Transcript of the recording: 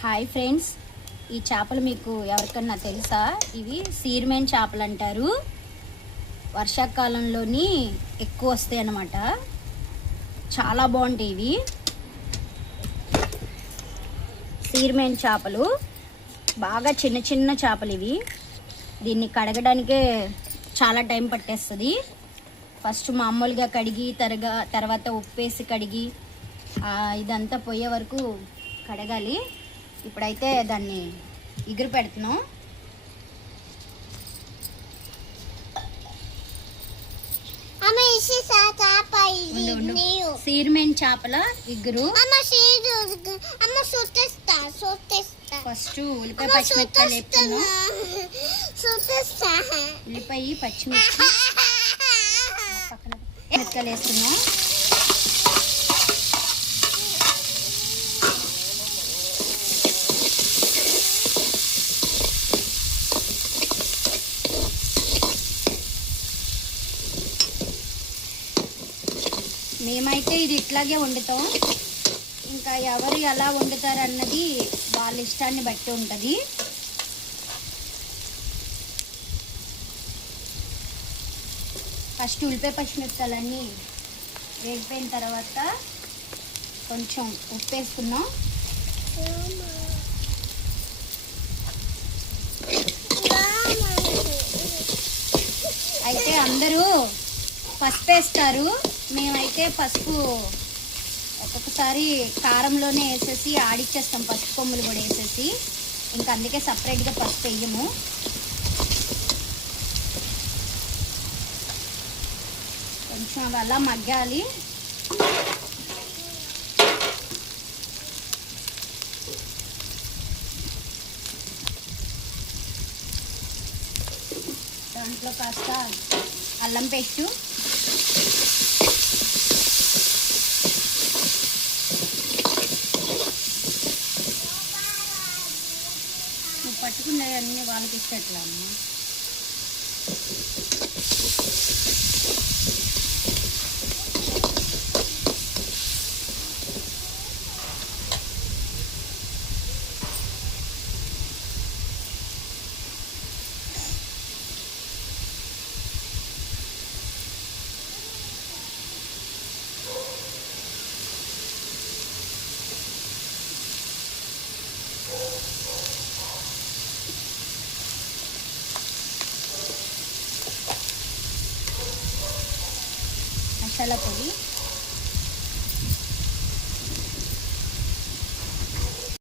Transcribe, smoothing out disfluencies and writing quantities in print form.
Hi friends, ఈ చేపలు మీకు ఎవరికన్నా తెలుసా? ఇవి సీర్మేన్ చేపలు అంటారు. వర్షాకాలంలోని ఎక్కువ వస్తాయి అన్నమాట. చాలా బాగుంటాయి ఇవి సీర్మేన్ చేపలు. బాగా చిన్న చిన్న చేపలు ఇవి. దీన్ని కడగడానికే చాలా టైం పట్టేస్తుంది. ఫస్ట్ మామూలుగా కడిగి తర్వాత ఉప్పేసి కడిగి ఇదంతా పోయే వరకు కడగాలి. ఇప్పుడైతే దాన్ని ఇగురు పెడుతున్నాం. సీర్మేన్ చేపల ఇగురు. ఫస్ట్ ఉల్లిపాయ పచ్చిమిరపకాయలు వేస్తున్నాం. ఉల్లిపాయ పచ్చిమిర్చి పక్కన మిరపకాయలు వేస్తున్నాం. మేమైతే ఇది ఇట్లాగే వండుతాం. ఇంకా ఎవరు ఎలా వండుతారు అన్నది వాళ్ళ ఇష్టాన్ని బట్టి ఉంటుంది. ఫస్ట్ ఉల్లిపాయ పచ్చిమిరపకాయలన్నీ వేగిపోయిన తర్వాత కొంచెం ఉప్పు వేసుకున్నాం. అయితే అందరూ పసుపు వేస్తారు. మేమైతే పసుపు ఒక్కొక్కసారి కారంలోనే వేసేసి ఆడిచ్చేస్తాం. పసుపు కొమ్ములు కూడా వేసేసి, ఇంకా అందుకే సపరేట్గా పసుపు వేయము. కొంచెం అవి అలా మగ్గాలి. దాంట్లో కాస్త అల్లం పేస్టు, పట్టుకునే అన్ని వాళ్ళకి ఇష్టట్లా అమ్మ. మసాలా పొడి,